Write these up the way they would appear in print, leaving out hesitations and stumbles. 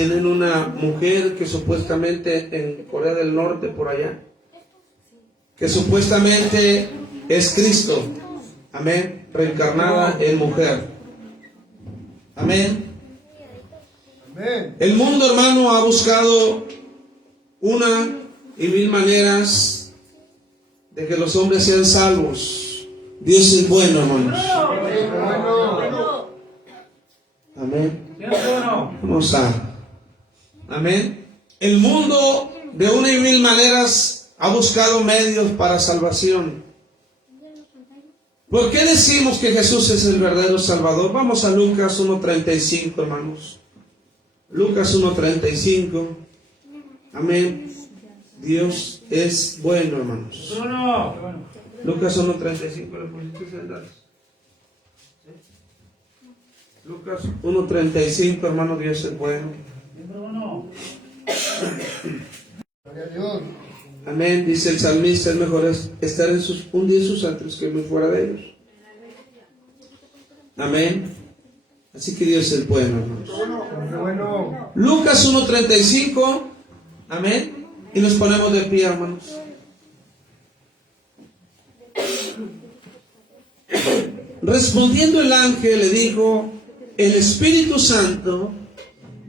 Tienen una mujer que supuestamente en Corea del Norte, por allá, que supuestamente es Cristo, amén, reencarnada en mujer, amén. El mundo, hermano, ha buscado una y mil maneras de que los hombres sean salvos. Dios es bueno, hermanos. Amén. Vamos a... Amén. El mundo de una y mil maneras ha buscado medios para salvación. ¿Por qué decimos que Jesús es el verdadero Salvador? Vamos a Lucas 1:35, hermanos. Lucas 1:35. Amén. Dios es bueno, hermanos. Lucas 1:35. Lucas 1:35, hermano, Dios es bueno. Amén. Dice el salmista: es mejor estar un día en sus atrios que muy fuera de ellos. Amén. Así que Dios es bueno, hermanos. Lucas 1:35. Amén. Y nos ponemos de pie, hermanos. Respondiendo el ángel le dijo: el Espíritu Santo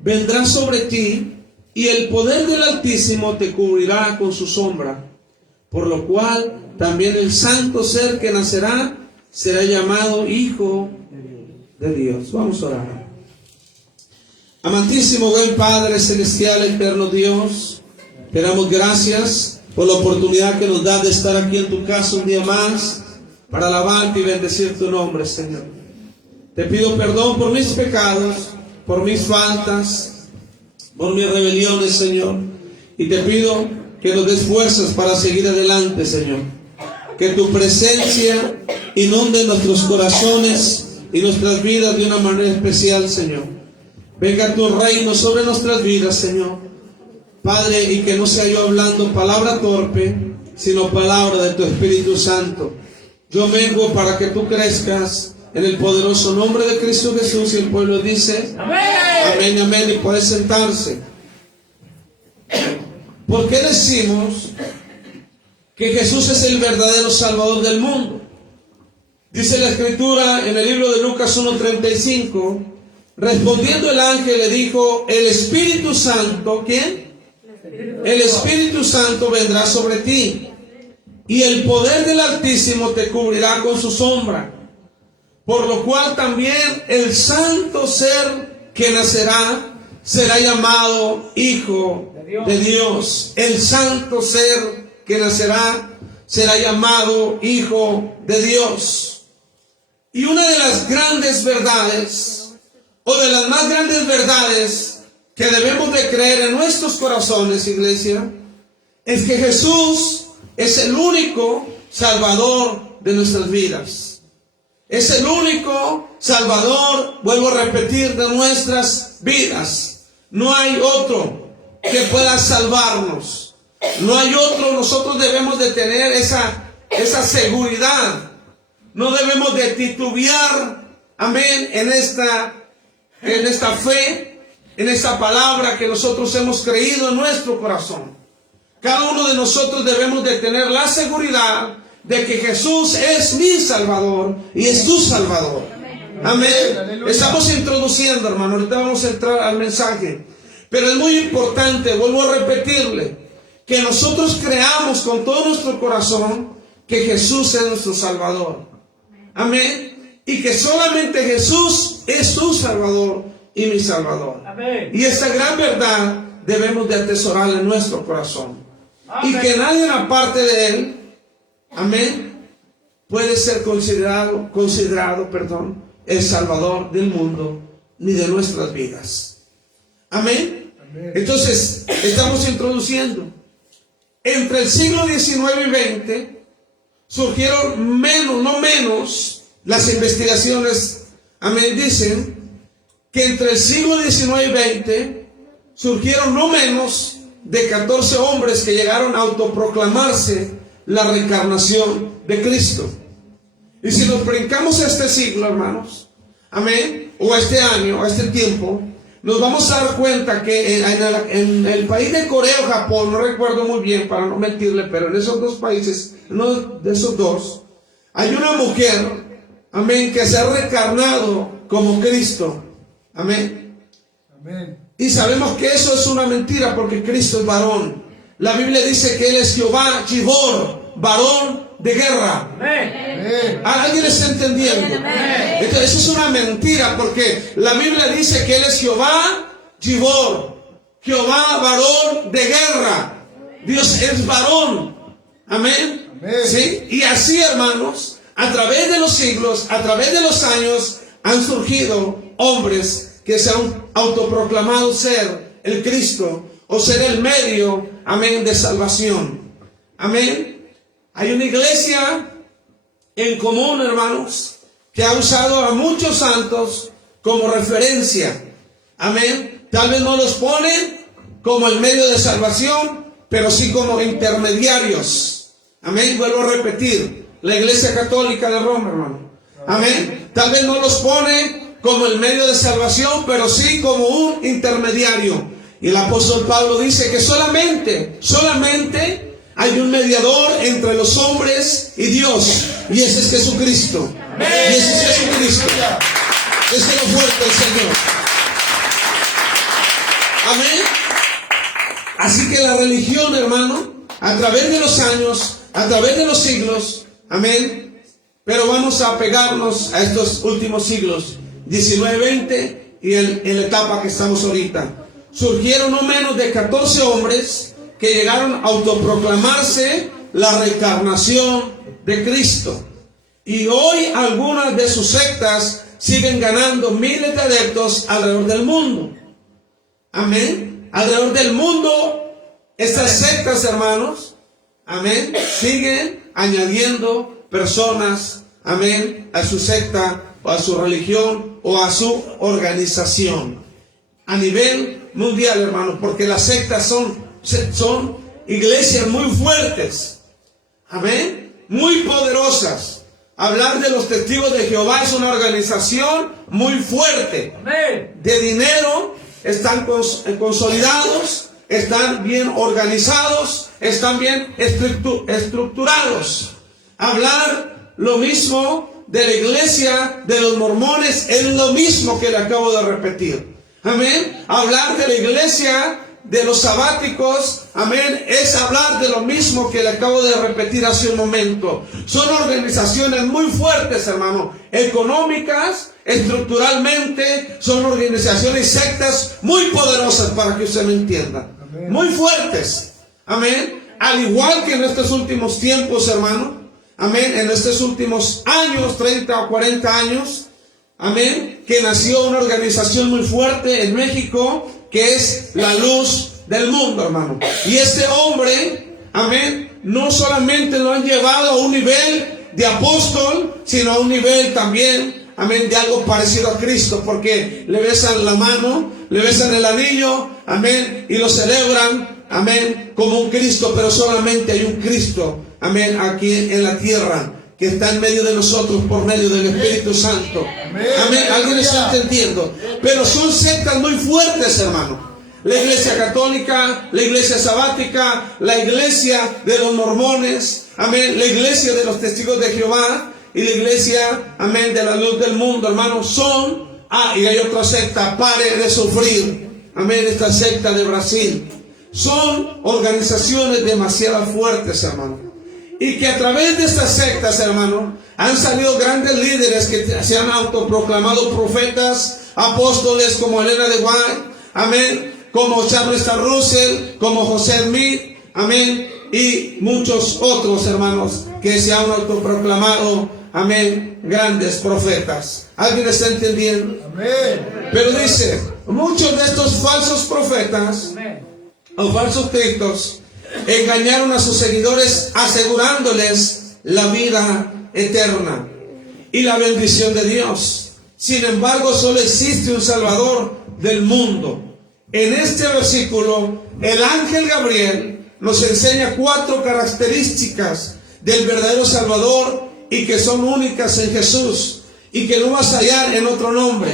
vendrá sobre ti, y el poder del Altísimo te cubrirá con su sombra, por lo cual también el santo ser que nacerá será llamado Hijo de Dios. Vamos a orar. Amantísimo, buen Padre celestial, eterno Dios, te damos gracias por la oportunidad que nos das de estar aquí en tu casa un día más para alabarte y bendecir tu nombre, Señor. Te pido perdón por mis pecados, por mis faltas, por mis rebeliones, Señor. Y te pido que nos des fuerzas para seguir adelante, Señor. Que tu presencia inunde nuestros corazones y nuestras vidas de una manera especial, Señor. Venga tu reino sobre nuestras vidas, Señor. Padre, y que no sea yo hablando palabra torpe, sino palabra de tu Espíritu Santo. Yo vengo para que tú crezcas en el poderoso nombre de Cristo Jesús. Y el pueblo dice: amén, amén, amén. Y puede sentarse. ¿Por qué decimos que Jesús es el verdadero Salvador del mundo? Dice la Escritura en el libro de Lucas 1:35. Respondiendo el ángel le dijo: el Espíritu Santo, ¿quién? El Espíritu Santo vendrá sobre ti, y el poder del Altísimo te cubrirá con su sombra. Por lo cual también el santo ser que nacerá será llamado Hijo de Dios. El santo ser que nacerá será llamado Hijo de Dios. Y una de las grandes verdades, o de las más grandes verdades que debemos de creer en nuestros corazones, iglesia, es que Jesús es el único Salvador de nuestras vidas. Es el único Salvador, vuelvo a repetir, de nuestras vidas. No hay otro que pueda salvarnos. No hay otro. Nosotros debemos de tener esa seguridad. No debemos de titubear, amén, en esta fe, en esta palabra que nosotros hemos creído en nuestro corazón. Cada uno de nosotros debemos de tener la seguridad de que Jesús es mi Salvador y es tu Salvador. Amén. Estamos introduciendo, hermano. Ahorita vamos a entrar al mensaje. Pero es muy importante, vuelvo a repetirle, que nosotros creamos con todo nuestro corazón que Jesús es nuestro Salvador. Amén. Y que solamente Jesús es tu Salvador y mi Salvador. Amén. Y esa gran verdad debemos de atesorarla en nuestro corazón. Amén. Y que nadie aparte de Él, amén, puede ser considerado, el Salvador del mundo ni de nuestras vidas. Amén. Amén. Entonces, estamos introduciendo. Entre el siglo XIX y XX surgieron no menos, las investigaciones, amén, dicen que entre el siglo XIX y XX surgieron no menos de 14 hombres que llegaron a autoproclamarse la reencarnación de Cristo. Y si nos brincamos a este siglo, hermanos, amén, o a este año, a este tiempo, nos vamos a dar cuenta que en el país de Corea o Japón, no recuerdo muy bien para no mentirle, pero en esos dos países, uno de esos dos, hay una mujer, amén, que se ha reencarnado como Cristo, amén. Amén. Y sabemos que eso es una mentira porque Cristo es varón. La Biblia dice que Él es Jehová, Gibor, varón de guerra. Amén. ¿Alguien está entendiendo? Entonces eso es una mentira porque la Biblia dice que Él es Jehová, Gibor, Jehová, varón de guerra. Dios es varón. Amén. Amén. ¿Sí? Y así, hermanos, a través de los siglos, a través de los años, han surgido hombres que se han autoproclamado ser el Cristo o ser el medio, amén, de salvación. Amén. Hay una iglesia en común, hermanos, que ha usado a muchos santos como referencia. Amén. Tal vez no los ponen como el medio de salvación, pero sí como intermediarios. Amén. Vuelvo a repetir. La Iglesia Católica de Roma, hermano. Amén. Tal vez no los pone como el medio de salvación, pero sí como un intermediario. Y el apóstol Pablo dice que solamente hay un mediador entre los hombres y Dios. Y ese es Jesucristo. Y ese es Jesucristo. Ese es lo fuerte del Señor. Amén. Así que la religión, hermano, a través de los años, a través de los siglos, amén. Pero vamos a pegarnos a estos últimos siglos, 19, 20 y en la etapa que estamos ahorita. Surgieron no menos de 14 hombres que llegaron a autoproclamarse la reencarnación de Cristo. Y hoy algunas de sus sectas siguen ganando miles de adeptos alrededor del mundo. Amén. Alrededor del mundo, estas sectas, hermanos, amén, siguen añadiendo personas, amén, a su secta o a su religión o a su organización. A nivel mundial, hermanos, porque las sectas son iglesias muy fuertes, amén, muy poderosas. Hablar de los testigos de Jehová es una organización muy fuerte, amén, de dinero, están consolidados, están bien organizados, están bien estructurados. Hablar lo mismo de la iglesia de los mormones es lo mismo que le acabo de repetir. Amén. Hablar de la iglesia de los sabáticos, amén, es hablar de lo mismo que le acabo de repetir hace un momento. Son organizaciones muy fuertes, hermano, económicas, estructuralmente, son organizaciones y sectas muy poderosas, para que usted me entienda. Amén. Muy fuertes. Amén. Al igual que en estos últimos tiempos, hermano, amén, en estos últimos años, 30 o 40 años, amén, que nació una organización muy fuerte en México, que es la Luz del Mundo, hermano. Y este hombre, amén, no solamente lo han llevado a un nivel de apóstol, sino a un nivel también, amén, de algo parecido a Cristo, porque le besan la mano, le besan el anillo, amén, y lo celebran, amén, como un Cristo, pero solamente hay un Cristo, amén, aquí en la tierra, que está en medio de nosotros por medio del Espíritu Santo. Amén. ¿Alguien está entendiendo? Pero son sectas muy fuertes, hermano. La iglesia católica, la iglesia sabática, la iglesia de los mormones, amén, la iglesia de los testigos de Jehová y la iglesia, amén, de la Luz del Mundo, hermano, y hay otra secta, Pare de Sufrir, amén, esta secta de Brasil. Son organizaciones demasiado fuertes, hermano. Y que a través de estas sectas, hermano, han salido grandes líderes que se han autoproclamado profetas, apóstoles como Elena de White, amén, como Charles Russell, como José Smith, amén, y muchos otros, hermanos, que se han autoproclamado, amén, grandes profetas. ¿Alguien está entendiendo? Amén. Pero dice, muchos de estos falsos profetas, amén, o falsos cristos, engañaron a sus seguidores asegurándoles la vida eterna y la bendición de Dios. Sin embargo, solo existe un Salvador del mundo. En este versículo, el ángel Gabriel nos enseña 4 características del verdadero Salvador y que son únicas en Jesús y que no vas a hallar en otro nombre.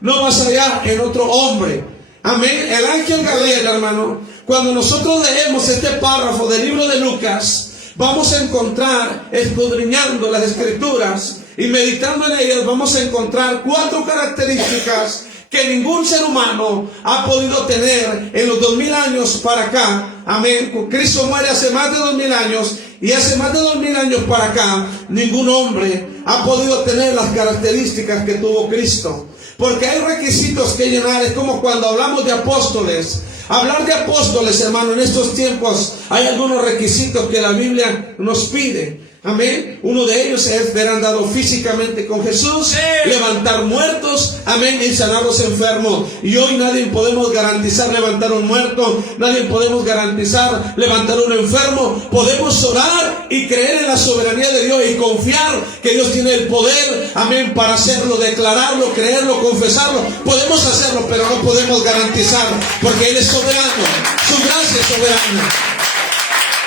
no vas a hallar en otro hombre. Amén. El ángel Gabriel, hermano, cuando nosotros leemos este párrafo del libro de Lucas, vamos a encontrar, escudriñando las escrituras y meditando en ellas, vamos a encontrar 4 características que ningún ser humano ha podido tener en los 2000 años para acá. Amén. Cristo muere hace más de 2000 años, y hace más de 2000 años para acá ningún hombre ha podido tener las características que tuvo Cristo, porque hay requisitos que llenar. Es como cuando hablamos de apóstoles. Hablar de apóstoles, hermano, en estos tiempos hay algunos requisitos que la Biblia nos pide. Amén. Uno de ellos es ver andado físicamente con Jesús, levantar muertos, amén, y sanar los enfermos. Y hoy nadie podemos garantizar levantar un muerto, nadie podemos garantizar levantar un enfermo. Podemos orar y creer en la soberanía de Dios y confiar que Dios tiene el poder, amén, para hacerlo, declararlo, creerlo, confesarlo. Podemos hacerlo, pero no podemos garantizar, porque Él es soberano, su gracia es soberana.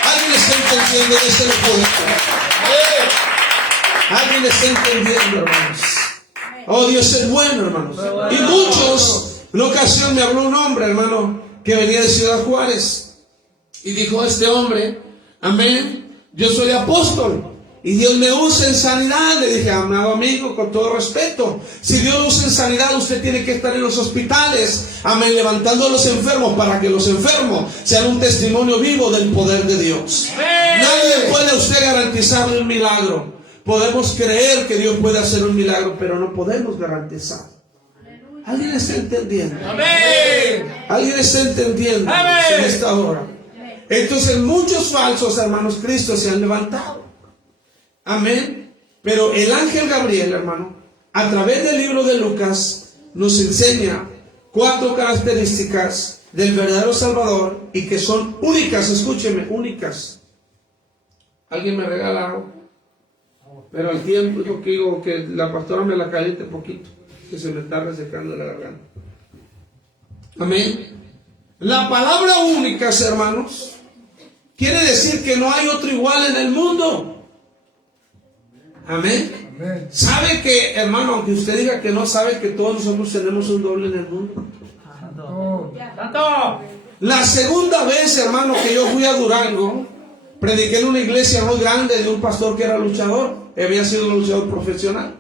¿Alguien está entendiendo de este poder? ¿Alguien está entendiendo, hermanos? Oh, Dios es bueno, hermanos. Y muchos, en una ocasión me habló un hombre, hermano, que venía de Ciudad Juárez, y dijo: este hombre, amén, yo soy apóstol y Dios me usa en sanidad. Le dije: amado amigo, con todo respeto, si Dios lo usa en sanidad, usted tiene que estar en los hospitales, amén, levantando a los enfermos, para que los enfermos sean un testimonio vivo del poder de Dios. Nadie puede a usted garantizarle un milagro. Podemos creer que Dios puede hacer un milagro, pero no podemos garantizar. ¿Alguien está entendiendo? Amén. ¿Alguien está entendiendo en esta hora? Entonces muchos falsos hermanos Cristo se han levantado. Amén. Pero el ángel Gabriel, hermano, a través del libro de Lucas, nos enseña 4 características del verdadero Salvador, y que son únicas. Escúcheme, únicas. ¿Alguien me regala algo? Pero al tiempo yo quiero que la pastora me la caliente poquito, que se me está resecando la garganta. Amén. La palabra únicas, hermanos, quiere decir que no hay otro igual en el mundo. Amén. Amén. ¿Sabe que, hermano, aunque usted diga que no, sabe que todos nosotros tenemos un doble en el mundo? Santo. La segunda vez, hermano, que yo fui a Durango, prediqué en una iglesia muy grande de un pastor que era luchador. Había sido un luchador profesional.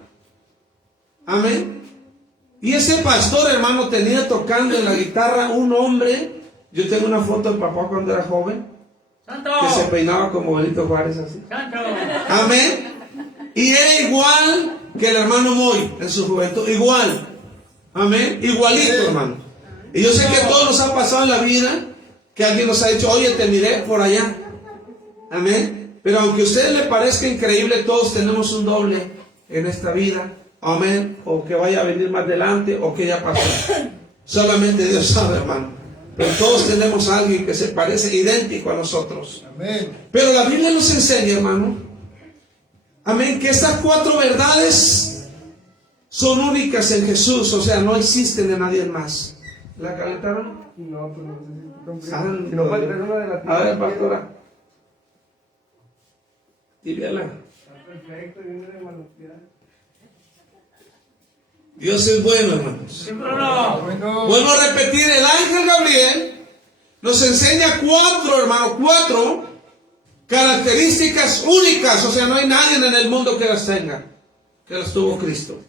Amén. Y ese pastor, hermano, tenía tocando en la guitarra un hombre. Yo tengo una foto de papá cuando era joven, Santo. que se peinaba como Benito Juárez, así. Santo. Amén. Y era igual que el hermano Moy en su juventud. Igual. Amén. Igualito, hermano. Y yo sé que todos nos ha pasado en la vida que alguien nos ha dicho: oye, te miré por allá. Amén. Pero aunque a ustedes le parezca increíble, todos tenemos un doble en esta vida. Amén. O que vaya a venir más adelante, o que ya pasó. Solamente Dios sabe, hermano. Pero todos tenemos a alguien que se parece idéntico a nosotros. Amén. Pero la Biblia nos enseña, hermano, amén, que estas 4 verdades son únicas en Jesús. O sea, no existen en nadie más. ¿La calentaron? No, pues no sé Santo. si no puede traer una de las. A ver, pastora. Típiala. Perfecto, viene de manosear. Dios es bueno, hermanos. Siempre no. Bueno. Vuelvo a repetir, el ángel Gabriel nos enseña 4, hermano, 4 características únicas. O sea, no hay nadie en el mundo que las tenga, que las tuvo Cristo.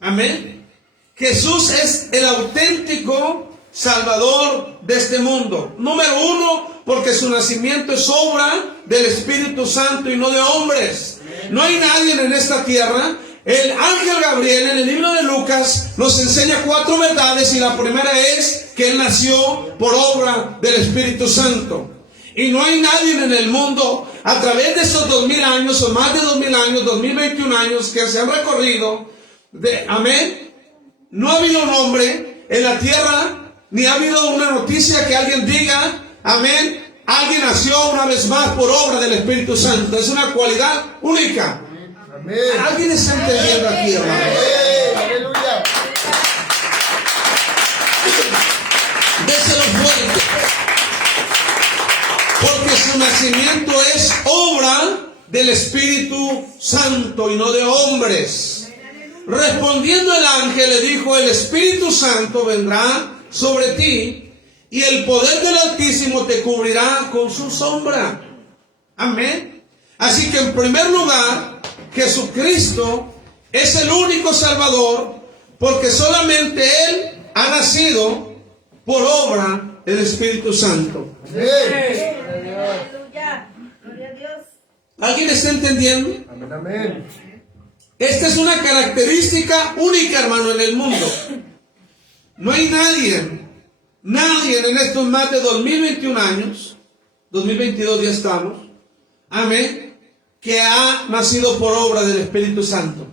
Amén. Jesús es el auténtico Salvador de este mundo. Número 1, porque su nacimiento es obra del Espíritu Santo y no de hombres. No hay nadie en esta tierra. El ángel Gabriel en el libro de Lucas nos enseña 4 verdades, y la primera es que Él nació por obra del Espíritu Santo. Y no hay nadie en el mundo, a través de esos 2000 años, o más de 2000 años, 2021 años que se han recorrido, amén, no ha habido un hombre en la tierra, ni ha habido una noticia que alguien diga, amén, alguien nació una vez más por obra del Espíritu Santo. Es una cualidad única. Amén. ¿Alguien está entendiendo aquí, hermano? Aleluya. Déselo fuerte. Porque su nacimiento es obra del Espíritu Santo y no de hombres. Respondiendo el ángel le dijo: el Espíritu Santo vendrá sobre ti y el poder del Altísimo te cubrirá con su sombra. Amén. Así que en primer lugar, Jesucristo es el único Salvador, porque solamente Él ha nacido por obra del Espíritu Santo. Aleluya. Gloria a Dios. ¿Alguien está entendiendo? Amén, amén. Esta es una característica única, hermano, en el mundo. No hay nadie en estos más de 2021 años, 2022 ya estamos, amén, que ha nacido por obra del Espíritu Santo.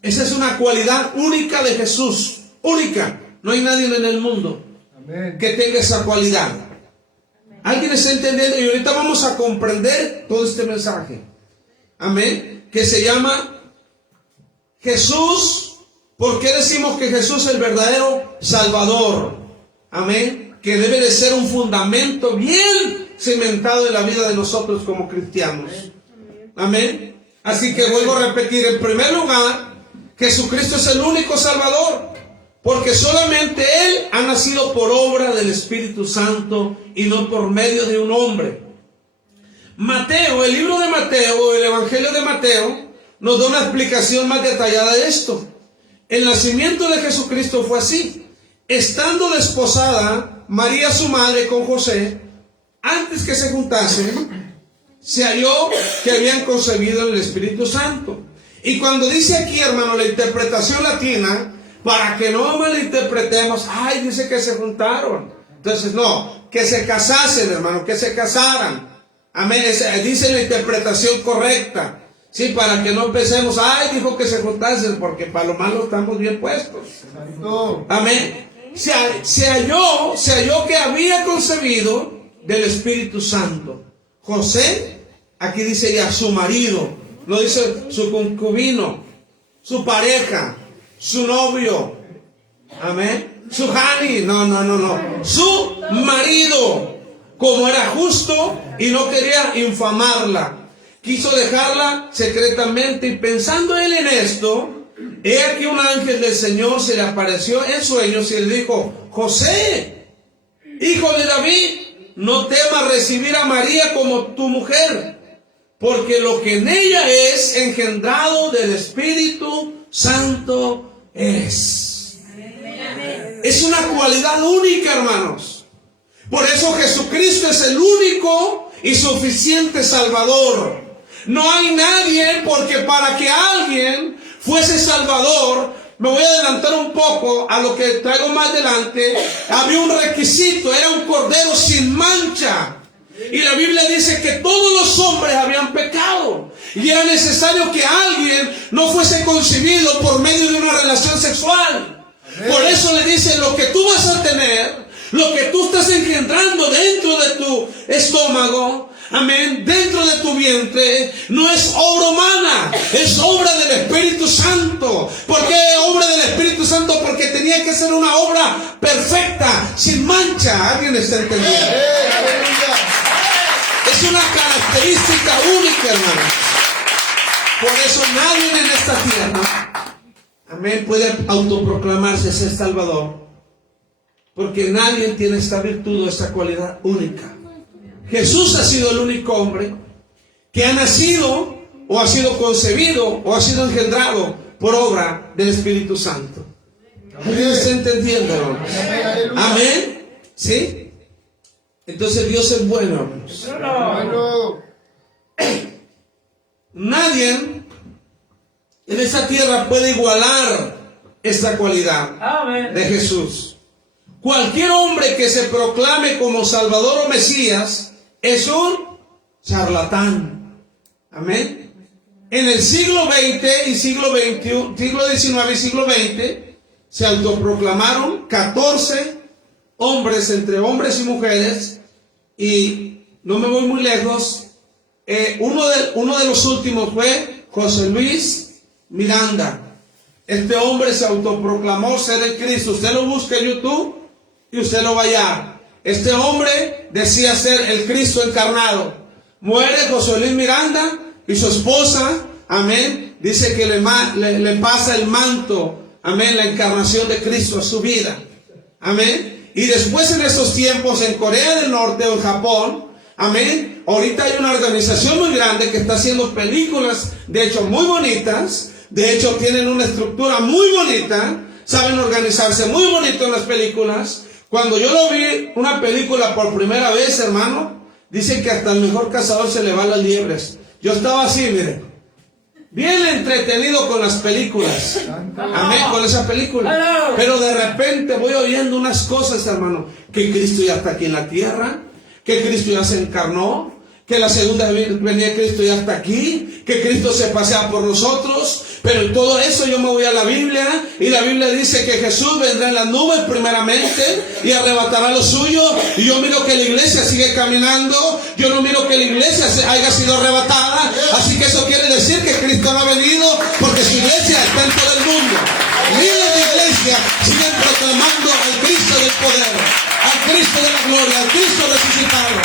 Esa es una cualidad única de Jesús, única. No hay nadie en el mundo Amén. que tenga esa cualidad. ¿Alguien está entendiendo? Y ahorita vamos a comprender todo este mensaje. Amén. Que se llama Jesús. ¿Por qué decimos que Jesús es el verdadero Salvador? Amén. Que debe de ser un fundamento bien cimentado en la vida de nosotros como cristianos. Amén. Así que vuelvo a repetir, en primer lugar, Jesucristo es el único Salvador, porque solamente Él ha nacido por obra del Espíritu Santo y no por medio de un hombre. Mateo, el libro de Mateo, el Evangelio de Mateo, nos da una explicación más detallada de esto. El nacimiento de Jesucristo fue así. Estando desposada María su madre con José, antes que se juntasen, se halló que habían concebido en el Espíritu Santo. Y cuando dice aquí, hermano, la interpretación latina, para que no malinterpretemos, ay, dice que se juntaron. Entonces, no, que se casasen, hermano, que se casaran. Amén, dice la interpretación correcta. Sí, para que no empecemos, ay, dijo que se juntasen, porque para lo malo estamos bien puestos. Santo. Amén. Se halló que había concebido del Espíritu Santo. José, aquí dice ya su marido, no dice su concubino, su pareja, su novio, amén, su hani, no, su marido, como era justo y no quería infamarla, quiso dejarla secretamente, y pensando él en esto, he aquí un ángel del Señor se le apareció en sueños y le dijo: José, hijo de David, no temas recibir a María como tu mujer, porque lo que en ella es engendrado del Espíritu Santo es. Es una cualidad única, hermanos. Por eso Jesucristo es el único y suficiente Salvador. No hay nadie, porque para que alguien fuese Salvador, me voy a adelantar un poco a lo que traigo más adelante, había un requisito, era un cordero sin mancha. Y la Biblia dice que todos los hombres habían pecado y era necesario que alguien no fuese concebido por medio de una relación sexual. Por eso le dice: lo que tú vas a tener, lo que tú estás engendrando dentro de tu estómago, amén, dentro de tu vientre, no es obra humana, es obra del Espíritu Santo. ¿Por qué obra del Espíritu Santo? Porque tenía que ser una obra perfecta, sin mancha. ¿Alguien está entendiendo? Aleluya. Es una característica única, hermano. Por eso nadie en esta tierra, amén, puede autoproclamarse ser Salvador, porque nadie tiene esta virtud o esta cualidad única. Jesús ha sido el único hombre que ha nacido, o ha sido concebido, o ha sido engendrado por obra del Espíritu Santo. ¿Alguien está entendiendo, hermano? Amén. ¿Sí? Entonces Dios es bueno, hermanos. Bueno. Nadie en esta tierra puede igualar esta cualidad Amén. de Jesús. Cualquier hombre que se proclame como Salvador o Mesías es un charlatán. Amén. En el siglo XX y siglo XXI, siglo XIX y siglo XX, se autoproclamaron 14 hombres, entre hombres y mujeres, y no me voy muy lejos. Uno de los últimos fue José Luis Miranda. Este hombre se autoproclamó ser el Cristo. Usted lo busca en YouTube y usted lo va a hallar. Este hombre decía ser el Cristo encarnado. Muere José Luis Miranda y su esposa, amén, dice que le pasa el manto, amén, la encarnación de Cristo a su vida, amén. Y después en esos tiempos en Corea del Norte o en Japón, amén, ahorita hay una organización muy grande que está haciendo películas, de hecho muy bonitas, de hecho tienen una estructura muy bonita, saben organizarse muy bonito en las películas. Cuando yo lo vi, una película por primera vez, hermano, dicen que hasta el mejor cazador se le van las liebres. Yo estaba así, mire, bien entretenido con las películas, amén, con esa película. Pero de repente voy oyendo unas cosas, hermano, que Cristo ya está aquí en la tierra, que Cristo ya se encarnó, que la segunda venida de Cristo ya está aquí, que Cristo se pasea por nosotros. Pero en todo eso yo me voy a la Biblia, y la Biblia dice que Jesús vendrá en las nubes primeramente y arrebatará lo suyo. Y yo miro que la iglesia sigue caminando, yo no miro que la iglesia haya sido arrebatada. Así que eso quiere decir que Cristo no ha venido, porque su iglesia está en todo el mundo. Miles de iglesias siguen proclamando al Cristo del poder, al Cristo de la gloria, al Cristo resucitado.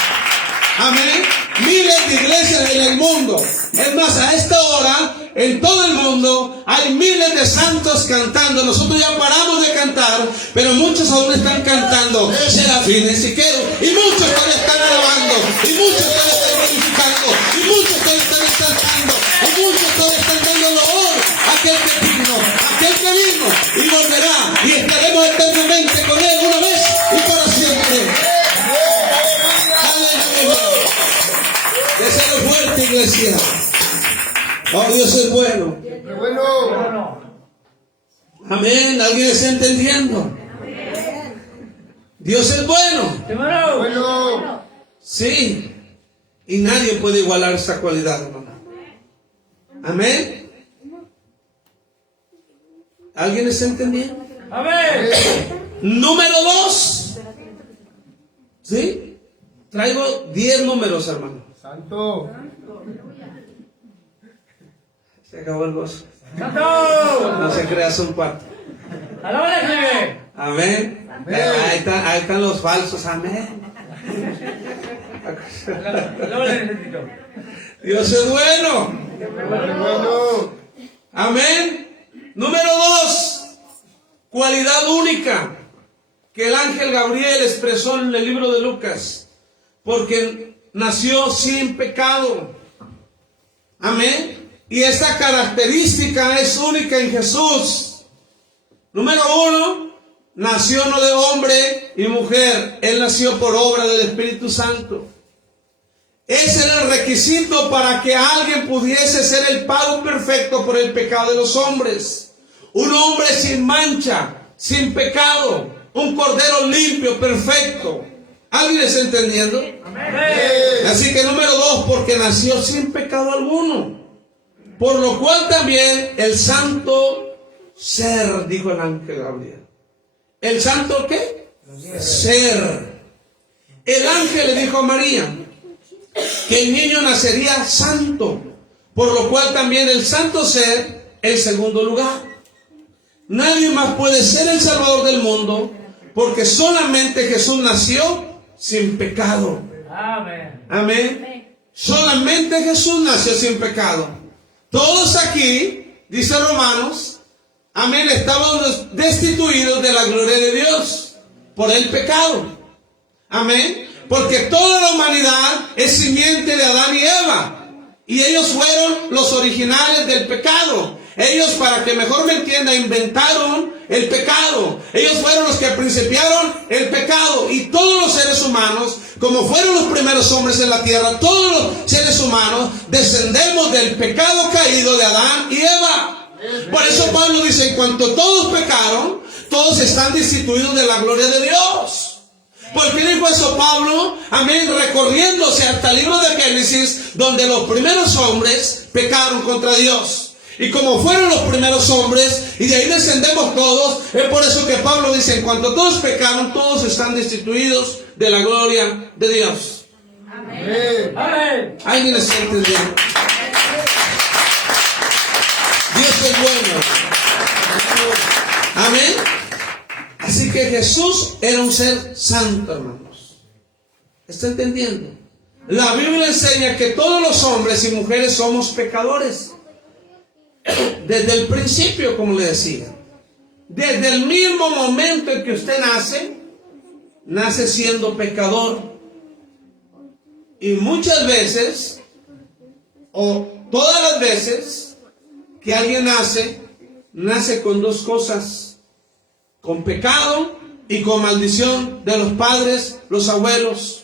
Amén. Miles de iglesias en el mundo. Es más, a esta hora, en todo el mundo, hay miles de santos cantando. Nosotros ya paramos de cantar, pero muchos aún están cantando. Serafines y queros, y muchos todavía están alabando, y muchos todavía están glorificando, y muchos todavía están exaltando, y muchos todavía están dando honor a aquel que vino, aquel que vino y volverá, y estaremos eternamente con él una vez y para siempre. Deseo fuerte, iglesia. Oh, Dios es bueno. Bueno. Amén. ¿Alguien está entendiendo? Dios es bueno. Bueno. Sí. Y nadie puede igualar esa cualidad, hermano. Amén. ¿Alguien está entendiendo? Amén. Número 2. ¿Sí? Traigo 10 números, hermano. Santo. Se acabó el gozo. Santo. No se crea, son parte. Alábale. Amén. Ahí están los falsos. Amén. Alábale, necesito. Dios es bueno. Bueno. Amén. Número 2. Cualidad única que el ángel Gabriel expresó en el libro de Lucas. Porque nació sin pecado. Amén. Y esta característica es única en Jesús. Número 1. Nació no de hombre y mujer. Él nació por obra del Espíritu Santo. Ese era el requisito para que alguien pudiese ser el pago perfecto por el pecado de los hombres. Un hombre sin mancha, sin pecado. Un cordero limpio, perfecto. ¿Alguien está entendiendo? Amén. Así que número 2, porque nació sin pecado alguno. Por lo cual también el santo ser, dijo el ángel Gabriel. ¿El santo qué? Ser. El ángel le dijo a María que el niño nacería santo. Por lo cual también el santo ser, en segundo lugar. Nadie más puede ser el Salvador del mundo, porque solamente Jesús nació sin pecado. Amén. Amén. Solamente Jesús nació sin pecado. Todos aquí, dice Romanos, amén, estaban destituidos de la gloria de Dios por el pecado. Amén. Porque toda la humanidad es simiente de Adán y Eva. Y ellos fueron los originales del pecado. Ellos, para que mejor me entienda, inventaron el pecado. Ellos fueron los que principiaron el pecado. Y todos los seres humanos, como fueron los primeros hombres en la tierra, todos los seres humanos descendemos del pecado caído de Adán y Eva. Por eso Pablo dice, en cuanto todos pecaron, todos están destituidos de la gloria de Dios. ¿Por qué dijo eso Pablo? Amén, recorriéndose hasta el libro de Génesis, donde los primeros hombres pecaron contra Dios. Y como fueron los primeros hombres, y de ahí descendemos todos, es por eso que Pablo dice, en cuanto todos pecaron, todos están destituidos de la gloria de Dios. Amén. Amén. ¿Alguien está entendiendo? Dios es bueno. Amén. Así que Jesús era un ser santo, hermanos. ¿Está entendiendo? La Biblia enseña que todos los hombres y mujeres somos pecadores. desde el principio, como le decía. Desde el mismo momento en que usted nace siendo pecador. Y muchas veces, o todas las veces que alguien nace con dos cosas: con pecado y con maldición de los padres, los abuelos.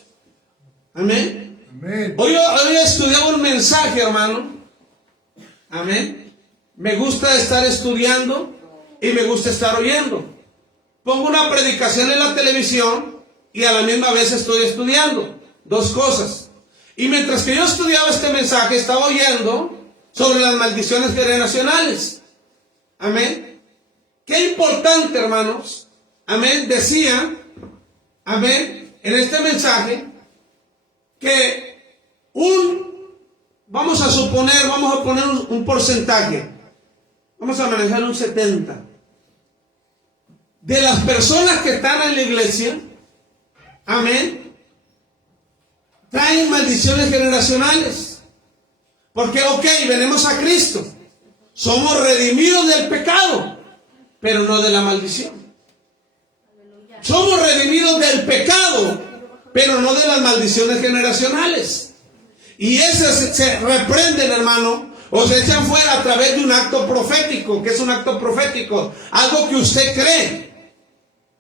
Amén. Amén. Hoy estudiaba un mensaje, hermano. Amén. Me gusta estar estudiando y me gusta estar oyendo. Pongo una predicación en la televisión y a la misma vez estoy estudiando. Dos cosas. Y mientras que yo estudiaba este mensaje, estaba oyendo sobre las maldiciones generacionales. Amén. Qué importante, hermanos. Amén. Decía, amén, en este mensaje que vamos a poner un porcentaje. Vamos a manejar un 70. De las personas que están en la iglesia, amén, traen maldiciones generacionales. Porque, venimos a Cristo. Somos redimidos del pecado, pero no de la maldición. Somos redimidos del pecado, pero no de las maldiciones generacionales. Y esas se reprenden, hermano, o se echan fuera a través de un acto profético. ¿Qué es un acto profético? Algo que usted cree.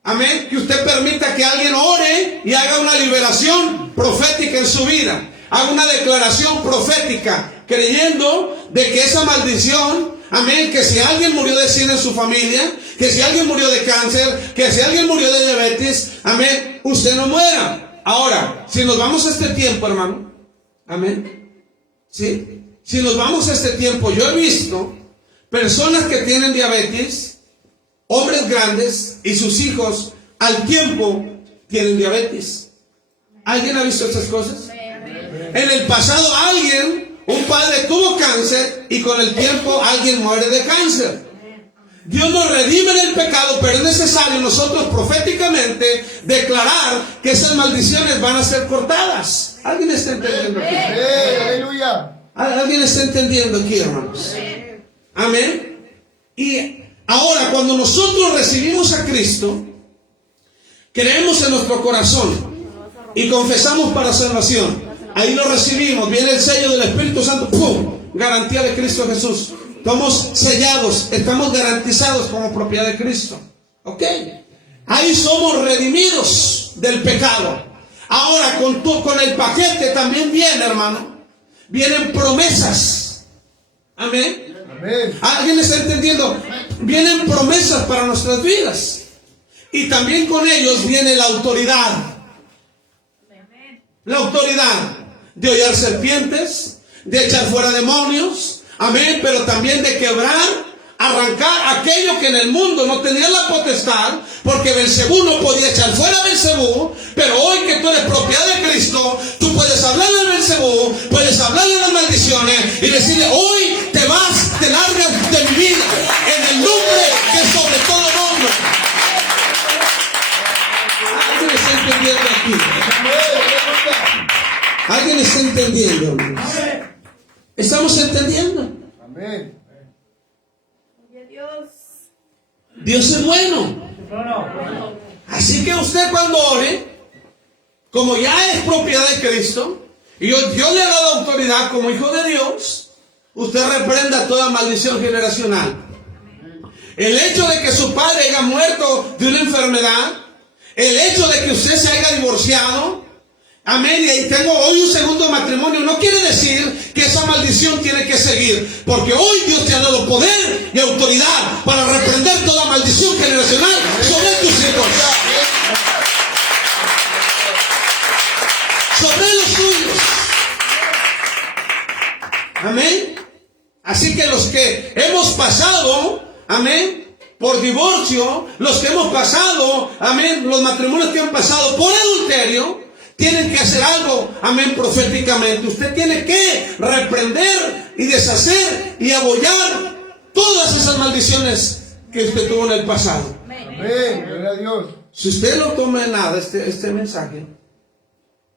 Amén. Que usted permita que alguien ore y haga una liberación profética en su vida. Haga una declaración profética, creyendo de que esa maldición, amén, que si alguien murió de SIDA en su familia, que si alguien murió de cáncer, que si alguien murió de diabetes, amén, usted no muera. Ahora, si nos vamos a este tiempo, hermano, amén, ¿sí? Si nos vamos a este tiempo, yo he visto personas que tienen diabetes, hombres grandes, y sus hijos al tiempo tienen diabetes. ¿Alguien ha visto estas cosas? En el pasado un padre tuvo cáncer y con el tiempo alguien muere de cáncer. Dios nos redime del pecado, pero es necesario nosotros proféticamente declarar que esas maldiciones van a ser cortadas. ¿Alguien está entendiendo aquí? Aleluya. ¿Alguien está entendiendo aquí, hermanos? Amén. Y ahora, cuando nosotros recibimos a Cristo, creemos en nuestro corazón y confesamos para salvación. Ahí lo recibimos, viene el sello del Espíritu Santo, ¡pum! Garantía de Cristo Jesús. Estamos sellados, estamos garantizados como propiedad de Cristo. ¿Ok? Ahí somos redimidos del pecado. Ahora, con el paquete también viene, hermano, vienen promesas. Amén. Amén. ¿Alguien está entendiendo? Vienen promesas para nuestras vidas. Y también con ellos viene la autoridad. La autoridad de hollar serpientes, de echar fuera demonios, amén, pero también de quebrar, arrancar aquello que en el mundo no tenía la potestad, porque Belcebú no podía echar fuera a Belcebú, pero hoy que tú eres propiedad de Cristo, tú puedes hablarle a Belcebú, puedes hablarle a las maldiciones y decirle: hoy te vas, te largas de mi vida, en el nombre que es sobre todo nombre. ¿Alguien está entendiendo aquí? ¿Alguien está entendiendo, hermanos? ¿Estamos entendiendo? Amén. Dios es bueno. Así que usted cuando ore, como ya es propiedad de Cristo, y Dios le ha dado autoridad como hijo de Dios, usted reprenda toda maldición generacional. El hecho de que su padre haya muerto de una enfermedad, el hecho de que usted se haya divorciado, amén, y tengo hoy un segundo matrimonio, no quiere decir que esa maldición tiene que seguir, porque hoy Dios te ha dado poder y autoridad para reprender toda maldición generacional sobre tus hijos, sobre los tuyos. Amén. Así que los que hemos pasado, amén, por divorcio, los que hemos pasado, amén, los matrimonios que han pasado por adulterio, tienen que hacer algo, amén, proféticamente. Usted tiene que reprender y deshacer y abollar todas esas maldiciones que usted tuvo en el pasado. Amén. Gloria a Dios. Si usted no toma nada, este mensaje,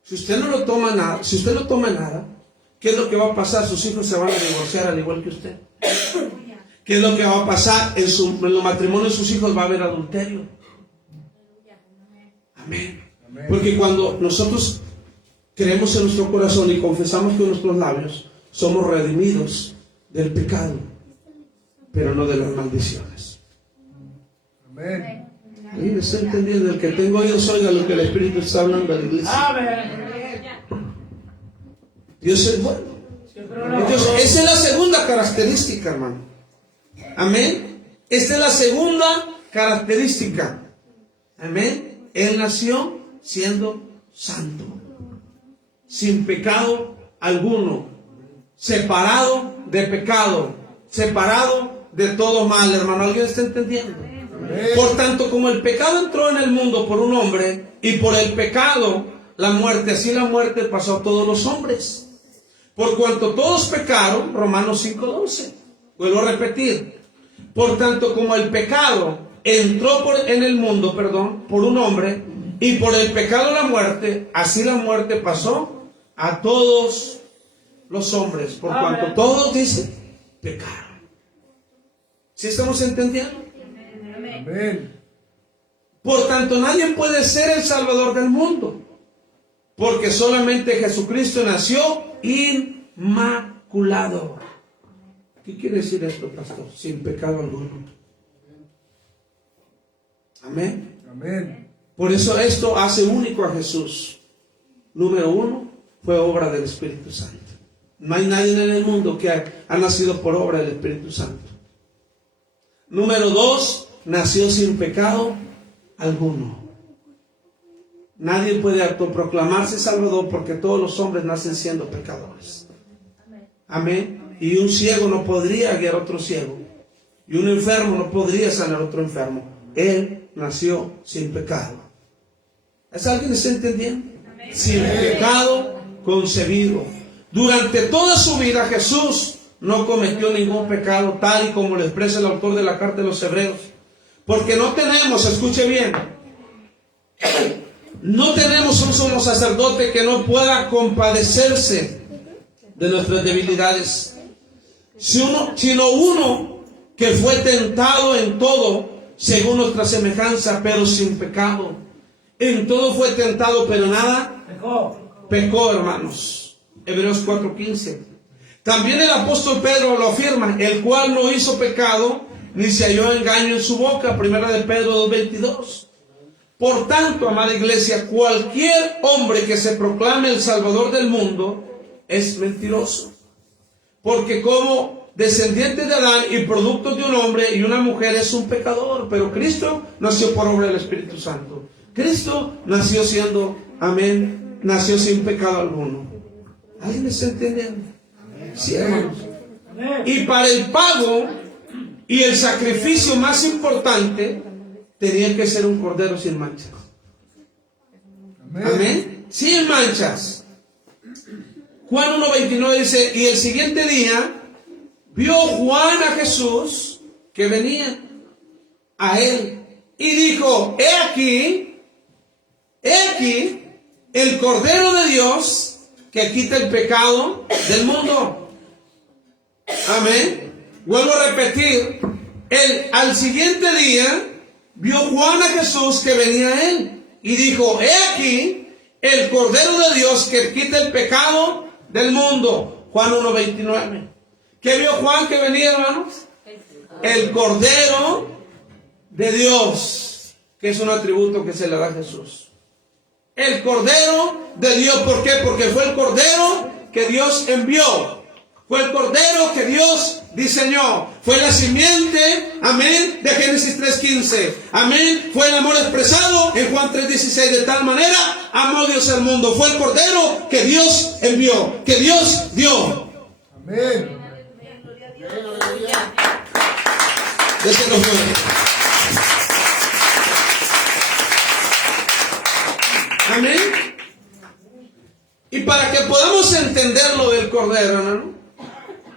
si usted no lo toma nada, si usted no toma nada, ¿qué es lo que va a pasar? Sus hijos se van a divorciar al igual que usted. ¿Qué es lo que va a pasar? En los matrimonios de sus hijos va a haber adulterio. Amén. Porque cuando nosotros creemos en nuestro corazón y confesamos con nuestros labios, somos redimidos del pecado, pero no de las maldiciones. Amén. Ahí me está entendiendo. El que tengo oídos oiga lo que el Espíritu está hablando a la iglesia. Amén. Dios es bueno. Entonces, esa es la segunda característica, hermano. Amén. Esta es la segunda característica. Amén. Él nació siendo santo, sin pecado alguno, separado de pecado, separado de todo mal, hermano. ¿Alguien está entendiendo? Por tanto, como el pecado entró en el mundo por un hombre, y por el pecado la muerte, así la muerte pasó a todos los hombres. Por cuanto todos pecaron, Romanos 5:12. Vuelvo a repetir. Por tanto, como el pecado entró en el mundo, por un hombre, y por el pecado la muerte, así la muerte pasó a todos los hombres. Por cuanto todos, dice, pecaron. ¿Sí estamos entendiendo? Amén. Por tanto, nadie puede ser el Salvador del mundo, porque solamente Jesucristo nació inmaculado. ¿Qué quiere decir esto, pastor? Sin pecado alguno. Amén. Amén. Por eso esto hace único a Jesús. Número uno, fue obra del Espíritu Santo. No hay nadie en el mundo que ha nacido por obra del Espíritu Santo. Número dos, nació sin pecado alguno. Nadie puede autoproclamarse Salvador, porque todos los hombres nacen siendo pecadores. Amén. Y un ciego no podría guiar a otro ciego, y un enfermo no podría sanar a otro enfermo. Él nació sin pecado. ¿Es alguien que está entendiendo? Sin pecado concebido. Durante toda su vida Jesús no cometió ningún pecado, tal y como lo expresa el autor de la carta de los Hebreos. Porque no tenemos, escuche bien, no tenemos un sumo sacerdote que no pueda compadecerse de nuestras debilidades, sino uno que fue tentado en todo según nuestra semejanza, pero sin pecado. En todo fue tentado, pero nada pecó, hermanos. Hebreos 4:15. También el apóstol Pedro lo afirma, el cual no hizo pecado, ni se halló engaño en su boca. Primera de Pedro 2:22. Por tanto, amada iglesia, cualquier hombre que se proclame el Salvador del mundo es mentiroso. Porque como descendiente de Adán y producto de un hombre y una mujer es un pecador. Pero Cristo nació por obra del Espíritu Santo. Cristo nació siendo, amén, nació sin pecado alguno. ¿Alguien me está entendiendo? Sí, hermanos. Y para el pago y el sacrificio más importante, tenía que ser un cordero sin manchas. Amén. Sin manchas. Juan 1:29 dice, y el siguiente día vio Juan a Jesús que venía a él y dijo, he aquí el Cordero de Dios que quita el pecado del mundo. Amén. Vuelvo a repetir, al siguiente día vio Juan a Jesús que venía a él y dijo, he aquí el Cordero de Dios que quita el pecado del mundo. Juan 1:29. ¿Qué vio Juan que venía, hermanos? El Cordero de Dios, que es un atributo que se le da a Jesús. El Cordero de Dios. ¿Por qué? Porque fue el Cordero que Dios envió. Fue el Cordero que Dios diseñó. Fue la simiente, amén, de Génesis 3:15. Amén. Fue el amor expresado en Juan 3:16. De tal manera amó Dios al mundo. Fue el Cordero que Dios envió, que Dios dio. Amén. Déselo fuerte. Amén. Y para que podamos entender lo del Cordero, hermano,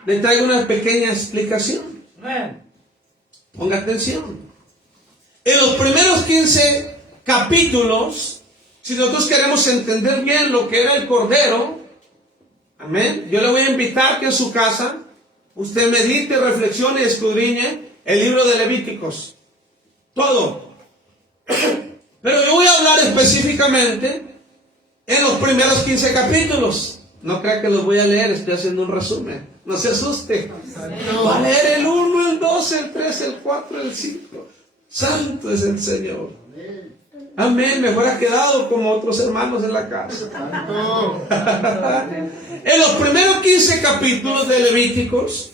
le traigo una pequeña explicación. Ponga atención. En los primeros 15 capítulos, si nosotros queremos entender bien lo que era el Cordero, amén, yo le voy a invitar que en su casa usted medite, reflexione y escudriñe el libro de Levíticos. Todo. Pero yo voy a hablar específicamente en los primeros 15 capítulos. No crea que los voy a leer, estoy haciendo un resumen. No se asuste. Va a leer el 1, el 2, el 3, el 4, el 5. Santo es el Señor. Amén. Mejor ha quedado como otros hermanos en la casa. En los primeros 15 capítulos de Levíticos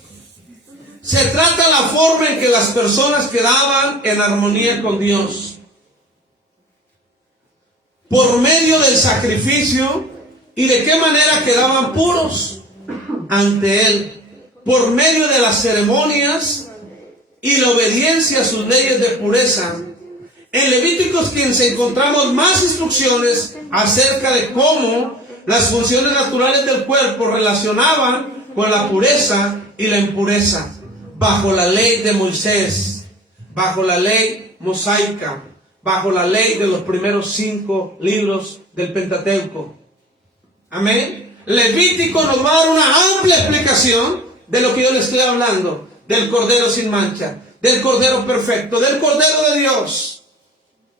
se trata la forma en que las personas quedaban en armonía con Dios. Por medio del sacrificio y de qué manera quedaban puros ante Él. Por medio de las ceremonias y la obediencia a sus leyes de pureza. En Levíticos 15 encontramos más instrucciones acerca de cómo las funciones naturales del cuerpo relacionaban con la pureza y la impureza, bajo la ley de Moisés, bajo la ley mosaica, bajo la ley de los primeros 5 libros del Pentateuco. Amén. Levítico nos va a dar una amplia explicación de lo que yo le estoy hablando, del Cordero sin mancha, del Cordero perfecto, del Cordero de Dios.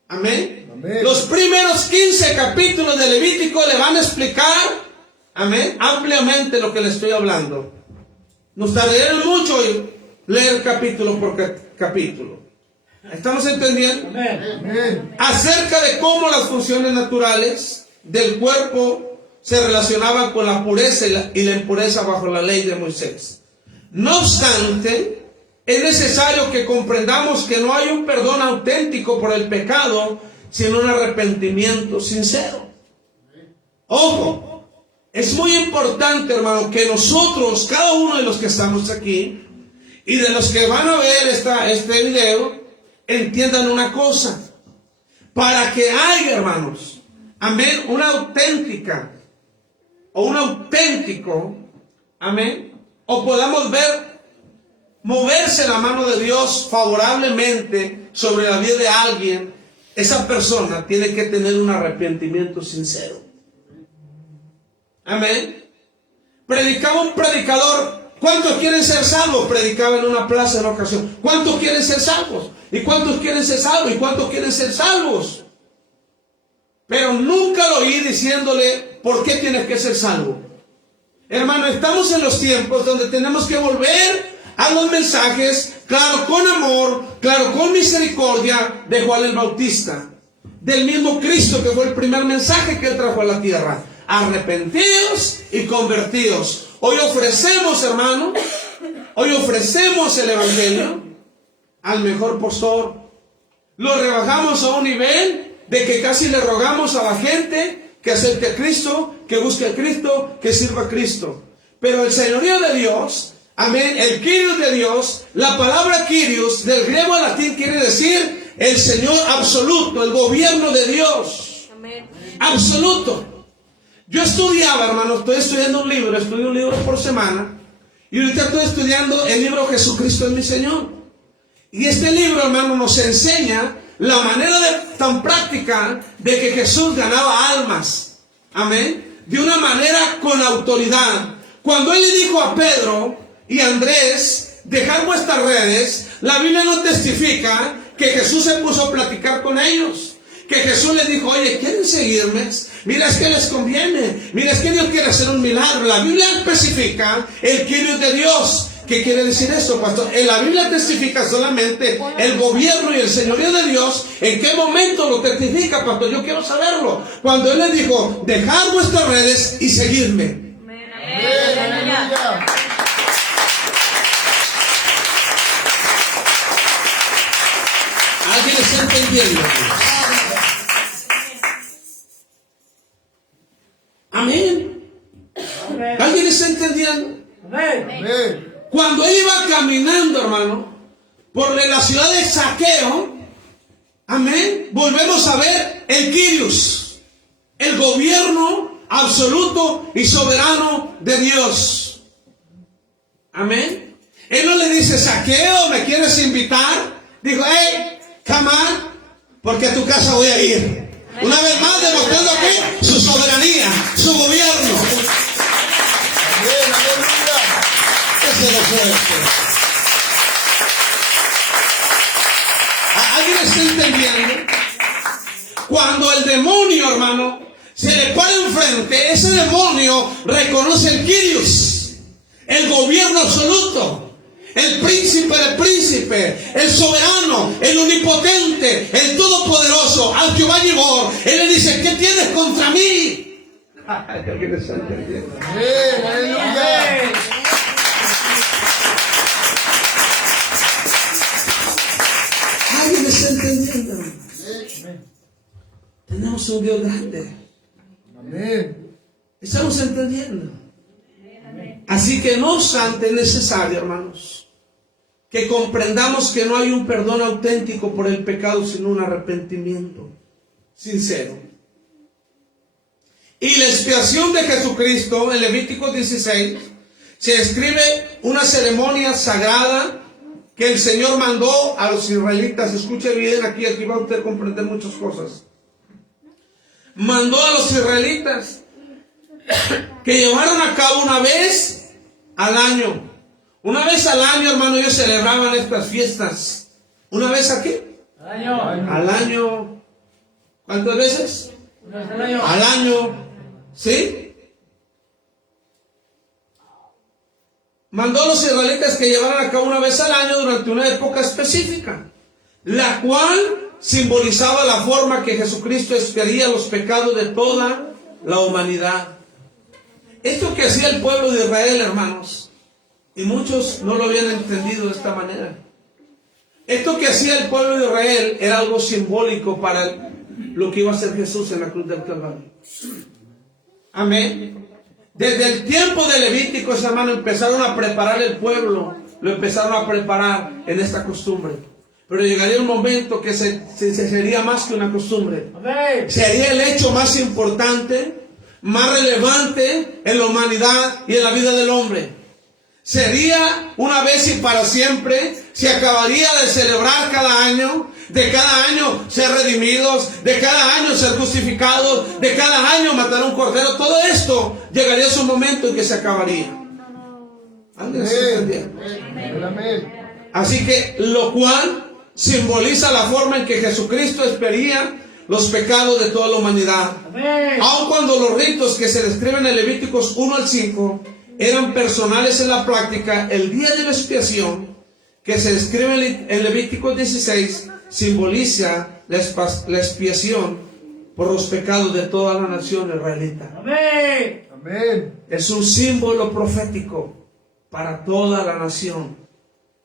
Amén. Amén. Los primeros 15 capítulos de Levítico le van a explicar, amén, ampliamente lo que le estoy hablando. Nos tardaremos mucho en leer capítulo por capítulo. ¿Estamos entendiendo? Amén. Acerca de cómo las funciones naturales del cuerpo se relacionaban con la pureza y la impureza bajo la ley de Moisés. No obstante, es necesario que comprendamos que no hay un perdón auténtico por el pecado, sino un arrepentimiento sincero. Ojo, es muy importante, hermano, que nosotros, cada uno de los que estamos aquí y de los que van a ver este video, entiendan una cosa. Para que haya, hermanos, amén, una auténtica o un auténtico, amén, o podamos ver moverse la mano de Dios favorablemente sobre la vida de alguien, esa persona tiene que tener un arrepentimiento sincero. Amén. Predicaba un predicador. ¿Cuántos quieren ser salvos? Predicaba en una plaza en ocasión. ¿Cuántos quieren ser salvos? ¿Y cuántos quieren ser salvos? ¿Y cuántos quieren ser salvos? Pero nunca lo oí diciéndole, ¿por qué tienes que ser salvo? Hermano, estamos en los tiempos donde tenemos que volver a los mensajes, claro, con amor, claro, con misericordia de Juan el Bautista, del mismo Cristo que fue el primer mensaje que él trajo a la tierra. Arrepentidos y convertidos. Hoy ofrecemos, hermano, hoy ofrecemos el Evangelio al mejor postor. Lo rebajamos a un nivel de que casi le rogamos a la gente que acepte a Cristo, que busque a Cristo, que sirva a Cristo. Pero el señorío de Dios, amén, el Kyrios de Dios, la palabra Kyrios del griego al latín quiere decir el Señor absoluto, el gobierno de Dios. Amén. Absoluto. Yo estudiaba, hermano, estoy estudiando un libro, estudio un libro por semana, y ahorita estoy estudiando el libro Jesucristo es mi Señor. Y este libro, hermano, nos enseña la manera tan práctica de que Jesús ganaba almas. Amén. De una manera con autoridad. Cuando él le dijo a Pedro y Andrés, dejad vuestras redes, la Biblia nos testifica que Jesús se puso a platicar con ellos. Que Jesús les dijo, oye, ¿quieren seguirme? Mira, es que les conviene. Mira, es que Dios quiere hacer un milagro. La Biblia especifica el Kyrios de Dios. ¿Qué quiere decir eso, pastor? En la Biblia testifica solamente el gobierno y el señorío de Dios. ¿En qué momento lo testifica, pastor? Yo quiero saberlo. Cuando él les dijo, dejad vuestras redes y seguidme. Aleluya. ¿Alguien está entendiendo? Amén. ¿Alguien está entendiendo? Amén. Cuando él iba caminando, hermano, por la ciudad de Zaqueo, amén, volvemos a ver el Kyrios, el gobierno absoluto y soberano de Dios. Amén. Él no le dice, Zaqueo, ¿me quieres invitar? Dijo, hey, come on, porque a tu casa voy a ir. Una vez más demostrando aquí su soberanía, su gobierno. Ese lo fue. demonio, hermano, se le para enfrente, ese demonio reconoce el Kyrios, el gobierno absoluto, el príncipe de príncipes, el soberano, el omnipotente, el todopoderoso, al Jehová Gibor. Él le dice: ¿qué tienes contra mí? Amén. Aleluya. ¿Alguien me está entendiendo? Tenemos un Dios grande. Amén. ¿Estamos entendiendo? Así que no obstante es necesario, hermanos, que comprendamos que no hay un perdón auténtico por el pecado sino un arrepentimiento sincero. Y la expiación de Jesucristo en Levítico 16 se describe una ceremonia sagrada que el Señor mandó a los israelitas. Escuche bien, aquí va usted a comprender muchas cosas. Mandó a los israelitas que llevaran a cabo una vez al año. Una vez al año, hermano, ellos celebraban estas fiestas. ¿Una vez aquí? Al año. ¿Cuántas veces? Al año. ¿Sí? Mandó a los israelitas que llevaran a cabo una vez al año durante una época específica, la cual simbolizaba la forma que Jesucristo expiaría los pecados de toda la humanidad. Esto que hacía el pueblo de Israel, hermanos, y muchos no lo habían entendido de esta manera. Esto que hacía el pueblo de Israel era algo simbólico para lo que iba a hacer Jesús en la cruz del Calvario. Amén. Desde el tiempo de Levítico, hermano, empezaron a preparar el pueblo, lo empezaron a preparar en esta costumbre. Pero llegaría un momento que sería más que una costumbre. Amén. Sería el hecho más importante, más relevante en la humanidad y en la vida del hombre. Sería una vez y para siempre. Se acabaría de celebrar cada año, de cada año ser redimidos, de cada año ser justificados, de cada año matar un cordero. Todo esto llegaría a su momento en que se acabaría. Así que lo cual simboliza la forma en que Jesucristo expiaría los pecados de toda la humanidad. Aun cuando los ritos que se describen en Levíticos 1 al 5 eran personales en la práctica, el día de la expiación que se describe en Levítico 16 simboliza la expiación por los pecados de toda la nación israelita. Amén. Amén. Es un símbolo profético para toda la nación.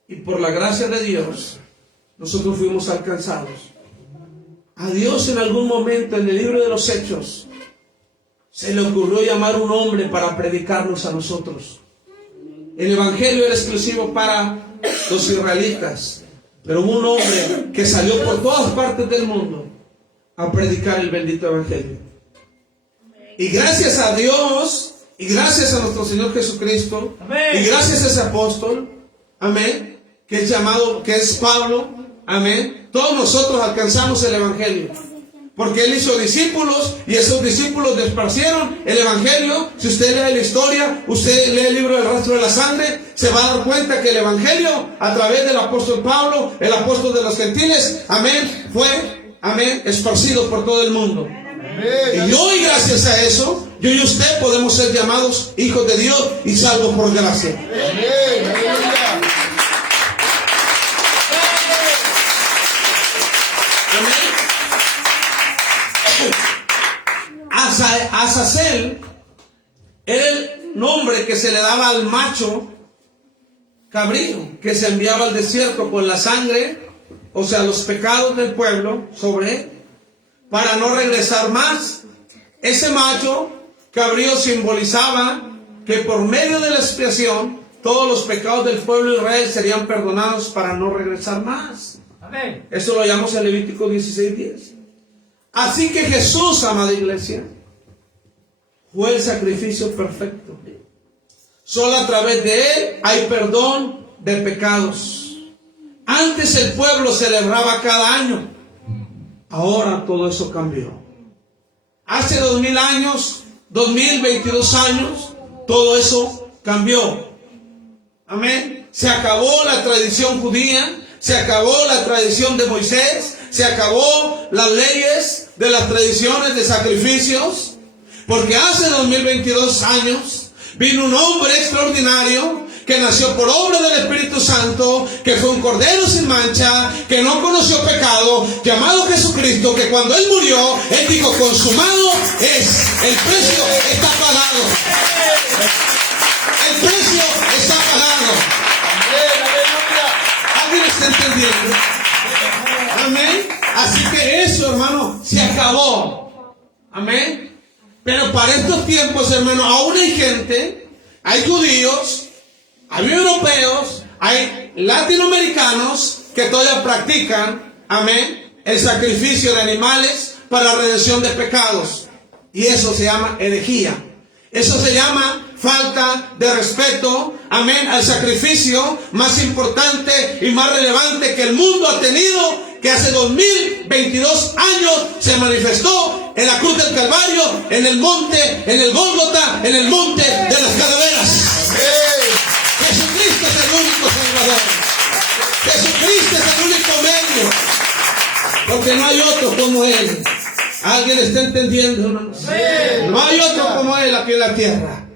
Y por la gracia de Dios, nosotros fuimos alcanzados. A Dios en algún momento en el libro de los Hechos se le ocurrió llamar a un hombre para predicarnos a nosotros. El evangelio era exclusivo para los israelitas, pero hubo un hombre que salió por todas partes del mundo a predicar el bendito evangelio. Y gracias a Dios, y gracias a nuestro Señor Jesucristo, amén, y gracias a ese apóstol, amén, que es llamado, que es Pablo, amén, todos nosotros alcanzamos el evangelio. Porque él hizo discípulos y esos discípulos esparcieron el evangelio. Si usted lee la historia, usted lee el libro del rastro de la sangre, se va a dar cuenta que el evangelio, a través del apóstol Pablo, el apóstol de los gentiles, amén, fue, amén, esparcido por todo el mundo. Amén. Y hoy, gracias a eso, yo y usted podemos ser llamados hijos de Dios y salvos por gracia. Amén. Azazel era el nombre que se le daba al macho cabrío que se enviaba al desierto con la sangre, o sea, los pecados del pueblo sobre él, para no regresar más. Ese macho cabrío simbolizaba que por medio de la expiación todos los pecados del pueblo de Israel serían perdonados para no regresar más. Amén. Eso lo llamamos en Levítico 16:10. Así que Jesús, amada iglesia, fue el sacrificio perfecto. Solo a través de él hay perdón de pecados. Antes el pueblo celebraba cada año. Ahora todo eso cambió. Hace 2000 años, 2022 años, todo eso cambió. Amén. Se acabó la tradición judía, se acabó la tradición de Moisés, se acabó las leyes de las tradiciones de sacrificios, porque hace 2022 años vino un hombre extraordinario que nació por obra del Espíritu Santo, que fue un cordero sin mancha, que no conoció pecado, llamado Jesucristo, que cuando Él murió, Él dijo, consumado es, el precio está pagado. El precio está pagado. ¿Alguien está entendiendo? Amén. Así que eso, hermano, se acabó. Amén. Pero para estos tiempos, hermano, aún hay gente, hay judíos, hay europeos, hay latinoamericanos que todavía practican, amén, el sacrificio de animales para la redención de pecados. Y eso se llama herejía. Eso se llama falta de respeto, amén, al sacrificio más importante y más relevante que el mundo ha tenido, que hace 2022 años se manifestó en la cruz del Calvario, en el monte, en el Gólgota, en el monte de las calaveras. Jesucristo es el único Salvador. Jesucristo es el único medio. Porque no hay otro como Él. ¿Alguien está entendiendo, hermanos? No hay otro como Él aquí en la tierra.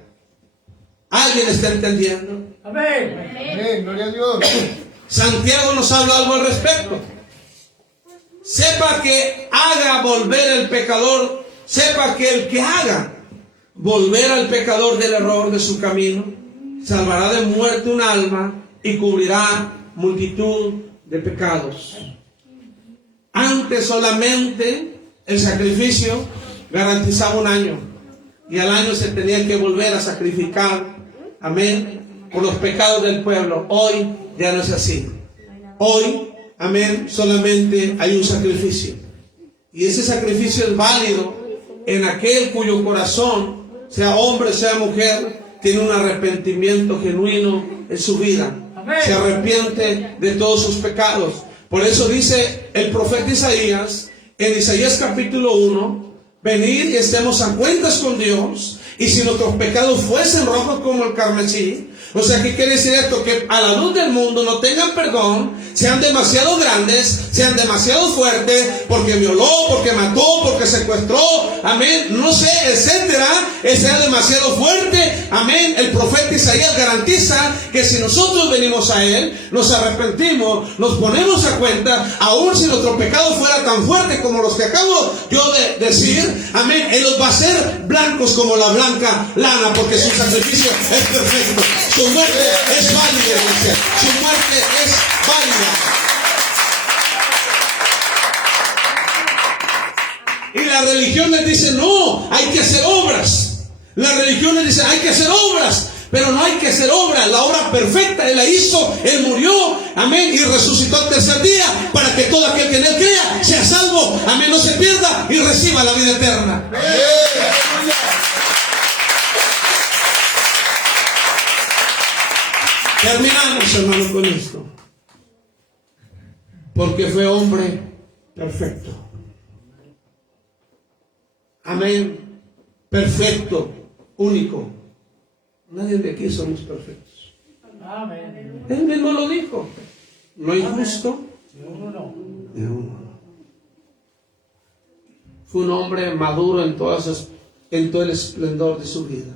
¿Alguien está entendiendo? Amén. Amén. Gloria a Dios. Santiago nos habla algo al respecto. Sepa que haga volver al pecador. Sepa que el que haga volver al pecador del error de su camino, salvará de muerte un alma y cubrirá multitud de pecados. Antes solamente el sacrificio garantizaba un año, y al año se tenía que volver a sacrificar, amén, por los pecados del pueblo. Hoy ya no es así. Hoy, amén, solamente hay un sacrificio, y ese sacrificio es válido en aquel cuyo corazón, sea hombre, sea mujer, tiene un arrepentimiento genuino en su vida. Se arrepiente de todos sus pecados. Por eso dice el profeta Isaías, en Isaías capítulo 1, venid y estemos a cuentas con Dios, y si nuestros pecados fuesen rojos como el carmesí. O sea, ¿qué quiere decir esto? Que a la luz del mundo no tengan perdón, sean demasiado grandes, sean demasiado fuertes, porque violó, porque mató, porque secuestró, amén, no sé, etcétera, sea demasiado fuerte, amén. El profeta Isaías garantiza que si nosotros venimos a Él, nos arrepentimos, nos ponemos a cuenta, aun si nuestro pecado fuera tan fuerte como los que acabo yo de decir, amén, Él los va a hacer blancos como la blanca lana, porque su sacrificio es perfecto. Su muerte es válida, iglesia. Su muerte es válida. Y la religión les dice, no, hay que hacer obras. La religión les dice, hay que hacer obras. Pero no hay que hacer obras. La obra perfecta Él la hizo. Él murió, amén, y resucitó al tercer día, para que todo aquel que en Él crea sea salvo, amén, no se pierda y reciba la vida eterna. Terminamos, hermano, con esto. Porque fue hombre perfecto. Amén. Perfecto, único. Nadie de aquí somos perfectos. Amén. Él mismo lo dijo. No hay justo ni uno. Fue un hombre maduro en todo el esplendor de su vida.